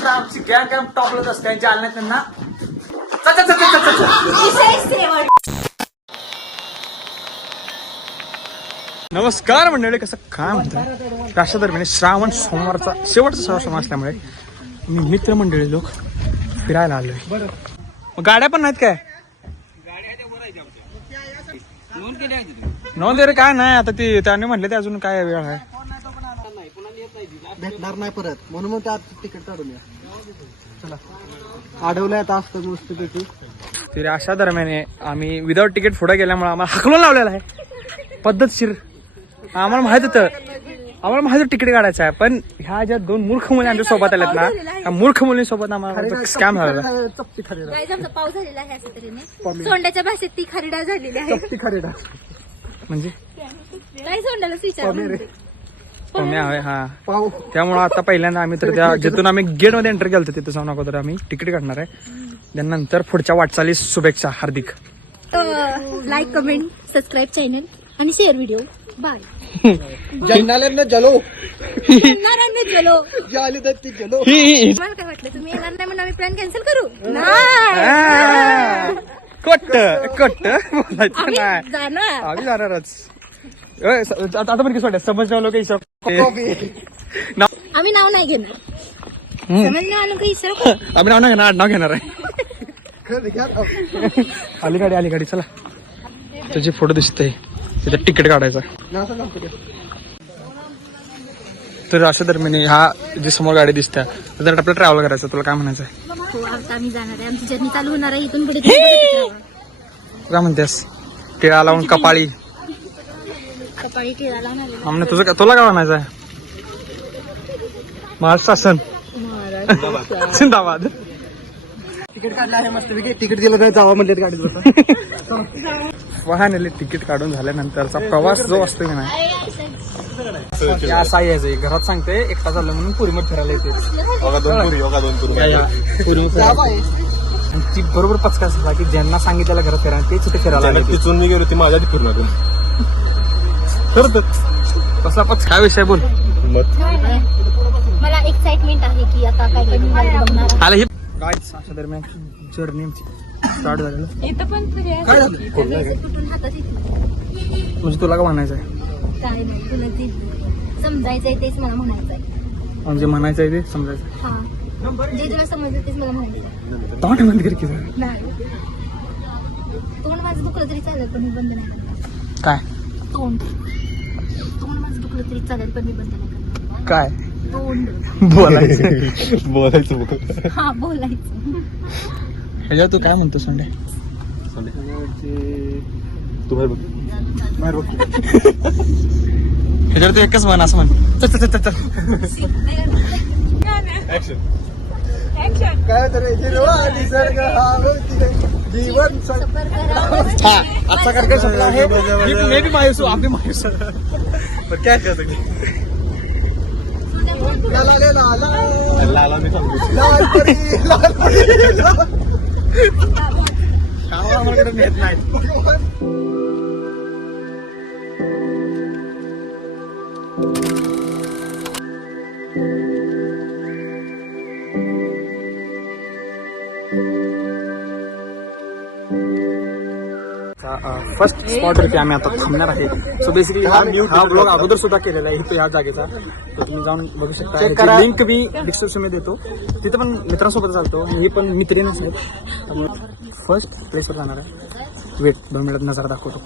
सुद्धा आमची gang game टॉपलच असते जालन्यात त्यांना. चल, चल, चल, चल, चल, चल. विषय नमस्कार मंडळी कसं काय म्हणतं राष्ट्र दरम्यान श्रावण सोमवारचा शेवटचा सहा सोमवार असल्यामुळे मी मित्रमंडळी लोक फिरायला आलोय. मग गाड्या पण नाहीत काय? नोंद रे काय नाही आता ती त्याने म्हटले ते अजून काय वेळ आहे. भेटणार नाही परत. म्हणून मग त्यात तिकीट काढून या. चला. अडवलंय आता असतं मस्त पैकी तरी अशा दरम्यान आम्ही विदाऊट तिकीट पुढे गेल्यामुळे आम्हाला हकलून लावलेला आहे. पद्धतशीर. आम्हाला माहीत होतं. आम्हाला माहीत होतं तिकीट काढायचं आहे. पण ह्या ज्या दोन मूर्ख मुली आमच्यासोबत आल्यात ना त्या मूर्ख मुलींसोबत आम्हाला स्कॅम. चपटी खरेडा आमचा पाऊस झालेला आहे असं सोंड्याच्या भाषेत ती खरीडा झालेली आहे. चपटी खरेडा म्हणजे? काय सोंड्यालाच विचार कमी आहे हा. पाव त्यामुळे आता पहिल्यांदा आम्ही तर त्या जिथून आम्ही गेटमध्ये एंटर केलं तिथे जाऊन अगोदर आम्ही तिकीट काढणार आहे. त्यानंतर पुढच्या वाटचालीस शुभेच्छा हार्दिक. लाईक कमेंट सबस्क्राईब चॅनल आणि शेअर व्हिडिओ बाय जैनालयानं जलो. आली तर ती जलो. तुम्हाला काय वाटलं? तुम्ही येणार नाही म्हणून आम्ही प्लॅन कॅन्सल करू? नाही. कट कट बोलायचं आम्ही नाही. जाणार. आम्ही जाणारच. आता आता पण कसं वाटतं समज लोक हिशोब आम्ही नाव नाही घेणार. आलं आम्ही नाव नाही घेणार नाव घेणार आहे. अलीकडे अलीकडे चला. त्याची फोटो दिसते त्याच्यात तिकीट काढायचं. तर अशा दरम्यान हा जी समोर गाडी दिसते त्याच्यात आपल्याला ट्रॅव्हल करायचं तुला काय म्हणायचं आहे हो आता आम्ही जाणार आहे. आमची जर्नी चालू होणार आहे. इथून पुढे काय म्हणतेस? टिळा लावून कपाळी. आमने तुझं काय- तुला काय म्हणायचं आहे? महाराष्ट्र शासन. जिंदाबाद. तिकीट काढलं आहे मस्त पैकी. तिकीट दिलं नाही जावा म्हणले गाडीत बसा. वाहन तिकीट काढून झाल्यानंतरचा प्रवास जो असतो की नाही? हे असा घरात सांगते एकटा चाललं म्हणून पुरीमत फिरायला येते या, या. पुरीमत फिरायला येते. आणि ती बरोबर पचका असला की ज्यांना सांगितलेलं घरात फिरायला तेच इथे फिरायला येते. तिथून मी गेलो ती माझ्या आधी कसला पच काय विषय बोल. मला एक्साइटमेंट आहे की आता काय काय आहे. आलं ही अशा दरम्यान जर्नी स्टार्ट झालेलं. काय झालं? कुठून हातात येते. म्हणजे तुला काय म्हणायचं आहे काय नाही तुला ते समजायचंय तेच मला म्हणायचंय. म्हणजे म्हणायचं आहे ते समजायचं हा. जे तुला समजलं तेच मला म्हणायचं तोंड बंद कर की. नाही. तोंड माझं दुखलं तरी चालेल पण बंद नाही काय? तोंड. तोंड माझं दुखलं तरी चालेल पण मी बंद नाही करणार. काय? तोंड. बोलायचं. बोलायचं बघ हा बोलायचं. ह्याच्यावर तू काय म्हणतो संडे? तू बाहेर बघ. बाहेर बघ. ह्याच्यावर तू एकच म्हण असं म्हण. चल, चल, चल, चल, चल. काय तर निसर्ग हा जीवन हा आजचा कार्यक्रम संपला आहे. मी- मी बी मायूस हूं, आप भी मायूस हो. पण काय कर सकते. लाला मी सांगतो लाल परी, लाल परी, लाल. आम्हाला नेत नाही फर्स्ट स्पॉट वरती आम्ही आता थांबणार आहे. सो बेसिकली हा हा ब्लॉग अगोदर सुद्धा केलेला आहे इथे या जागेचा. तर तुम्ही जाऊन बघू शकता. लिंक मी डिस्क्रिप्शनमध्ये देतो. तिथे पण मित्रांसोबत चालतो. आणि हे पण मित्रीणच आहेत फर्स्ट प्लेसवर जाणार आहे. वेट दोन मिनिटात नजर दाखवतो.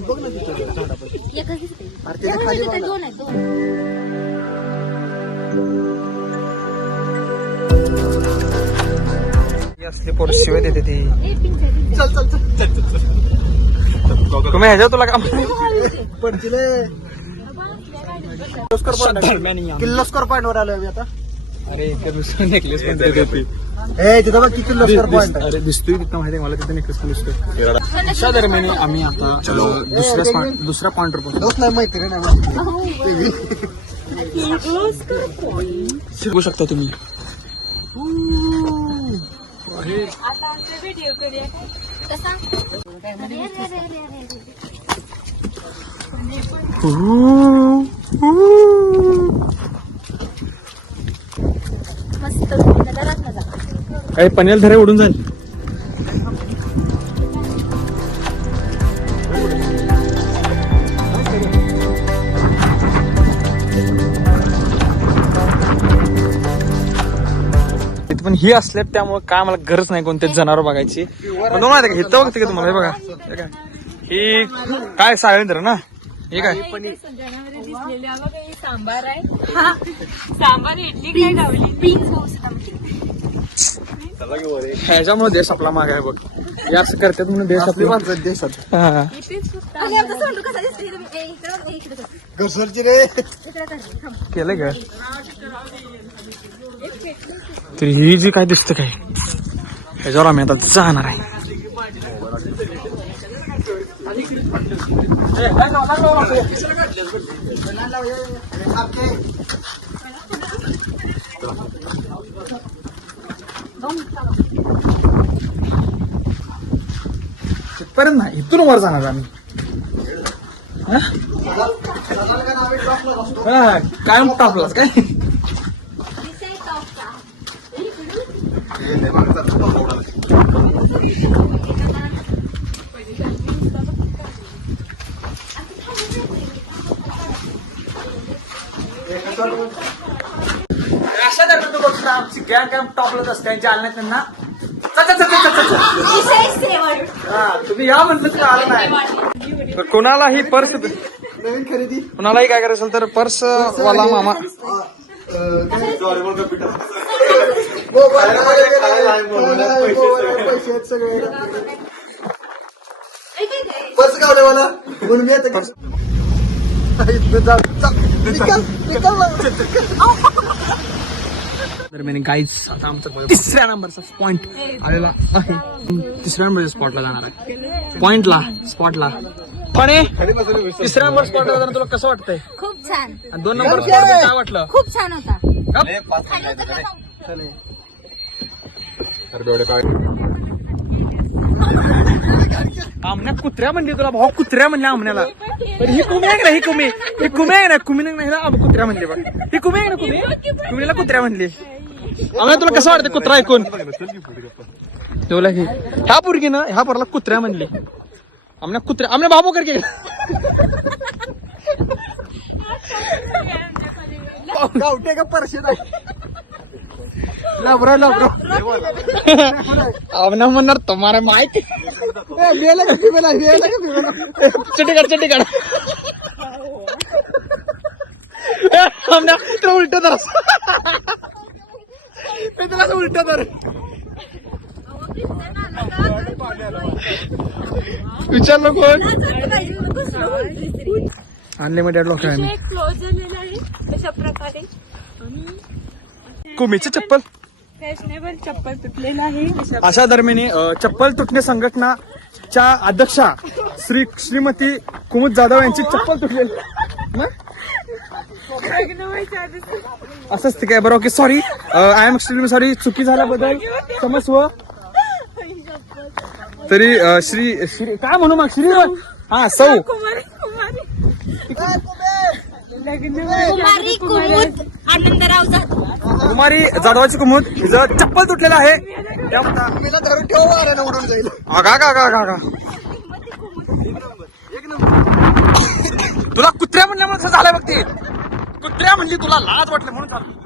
आहेत बघ ना तिथं झाडापाशी. एकच दिसते अरे त्याच्याखाली बघ. दोन आहेत दोन ही शिवाय देते ती ए, पिंक आहे, पिंक चल चल चल तुम्ही ह्याच्यावर तुला काम पडतील दरम्यान या. किर्लोस्कर पॉइंट वर आलोय आम्ही आता अरे नेकलेस पण देत होती. ए तिथं बघ की किर्लोस्कर पॉइंट आहे. अरे दिसतोय तिथं माहिती आहे मला तिथे नेकलेस पण दिसतोय. अशा दरम्यान आम्ही आता अ, दुसऱ्या spot- दुसऱ्या पॉइंटवर पोहोचलो. दोस्त नाही मैत्री नाही माझी. शिकू शकता तुम्ही. कसा अरे, अरे, अरे, अरे, अरे, अरे. मस्त नजारात नजारा काही पनेल धरे उडून जाईल. पण ही असल्यात त्यामुळे काय मला गरज नाही कोणते जनावर बघायची. पण दोन माहिती का इथं बघते का तुम्हाला हे बघा. हे काय? ही काय साळेंद्र ना? हे काय? सांबार आहे. सांबार इडली काय गावली ह्याच्यामुळे देश आपला मागे आहे बघ. हे असं करतात म्हणून देश आपली माणसं देशात. हा. घरसरची रे. केलं का? तर ही जी काय दिसतं काय? ह्याच्यावर आम्ही आता जाणार आहे. तिथपर्यंत नाही इथून वर जाणार आम्ही हा? हा, काय टाकलास काय अशा दरम्यान आमची गॅम कॅम्प टॉपलाच असते जालन्यात त्यांना तुम्ही या म्हटलं तर आलं नाही तर कोणालाही पर्स नवीन खरेदी कोणालाही काय करायचं तर पर्स वाला मामा पैसे आहेत सगळे ऐक, ऐक, ऐक. बस गावले मला म्हणून मी आता. निकाल निकाल. दरम्यान गाईज आता आमचा तिसऱ्या नंबरचा पॉइंट आलेला आहे. तिसऱ्या नंबरच्या स्पॉटला जाणार आहे. पॉइंटला स्पॉटला पण हे, तिसऱ्या नंबर स्पॉटला जाताना तुला कसं वाटतंय? खूप छान. आणि दोन नंबर स्पॉट काय वाटलं? खूप छान होता. आमण्या कुत्र्या म्हणली तुला भाऊ कुत्र्या म्हणले आमण्याला. ही कुमी आहे ना ही कुमी? ही कुमी आहे ना कुमी नाही ना कुत्र्या म्हणली बघ. ही कुमी आहे ना कुमी? कुमीला कुत्र्या म्हणली. आम्हाला तुला कसं वाटतं कुत्रा ऐकून? तुला की. ह्या पोरगी ना ह्या पोराला कुत्र्या म्हणली. आमच्या कुत्र्या आमने बाबू करके गावठे का परशे लाबरा लाबरा आमना म्हणणार तुम्हाला माहिती. चटी काढ चटी काढ. आमना तुला उलट तर तुला असं उलट तर विचारलं कोण? अनलिमिटेड लोक आहे आम्ही. क्लोज झालेला आहे अशा प्रकारे कुमीचं चप्पल. फॅशनेबल चप्पल तुटलेलं आहे अशा दरम्यान चप्पल तुटणे संघटना च्या अध्यक्षा श्री श्रीमती कुमुद जाधव यांची चप्पल तुटलेली. असंच ते काय बरं okay sorry I am extremely sorry चुकी झाल्याबद्दल समजव तरी श्री श्री काय म्हणू मग? श्री हा सौ. कुमारी कुमारी. लग्न कुमारी कुमुद आनंदराव जाधव. कुमारी जाधवाची कुमुद. हिचं चप्पल तुटलेलं आहे. गा गा गा गा तुला कुत्र्या म्हणल्यामुळे झालंय बघ ते. कुत्र्या म्हणली तुला लाज वाटलं म्हणून झालं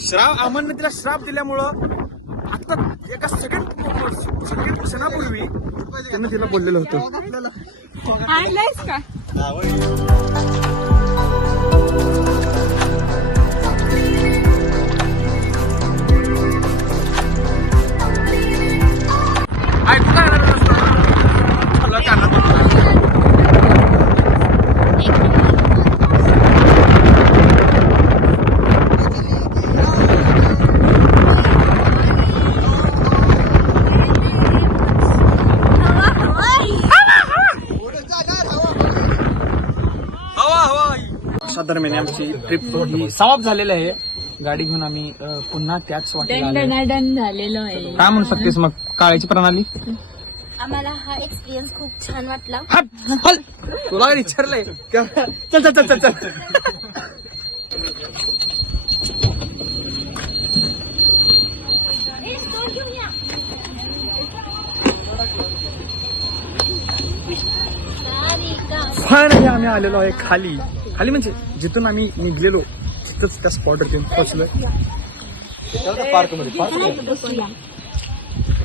श्राप अमनने तिला श्राप दिल्यामुळं आता एका सेकंड सेकंड क्षणापूर्वी त्यानं तिला बोललेलं होतं. आणलायस का काय येणार नसतं. मला कानात- एक नंबर. अशा दरम्यान आमची ट्रिप ही समाप्त झालेली आहे. गाडी घेऊन आम्ही अं, पुन्हा त्याच वाटेला डन आलोय. डन झालेलो आहे. काय म्हणू शकतेस मग? काळाची प्रणाली? आम्हाला हा एक्सपिरियन्स खूप छान वाटला. हट हल तुला काय विचारलंय? चल चल चल चल चल. फायनली आम्ही आलेलो आहे खाली. खाली म्हणजे जिथून आम्ही निघलेलो तिथंच त्या स्पॉटवरती पोहोचलोय. पार्कमध्ये पार्क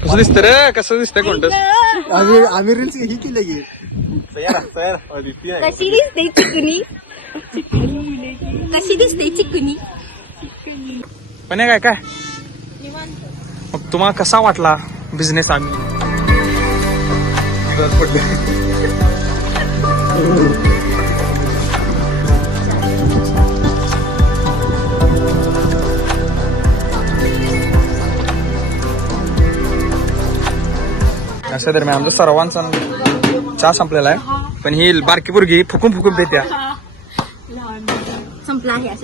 कसं दिसतं रे? कसं दिसतंय कोणतं? आम्ही आम्ही रील्स ही केली की. कशी दिसते चिकुनी? कशी दिसते चिकुनी? पण काय काय? मग तुम्हाला कसा वाटला बिझनेस आम्ही? अशा दरम्यान आमचा सर्वांचा चहा संपलेला आहे. पण ही बारकी पोरगी फुकून फुकून देत्या संपला आहे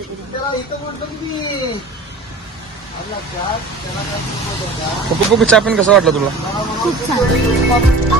फुकू फुकू चहा पण कसं वाटलं तुला? खूप छान.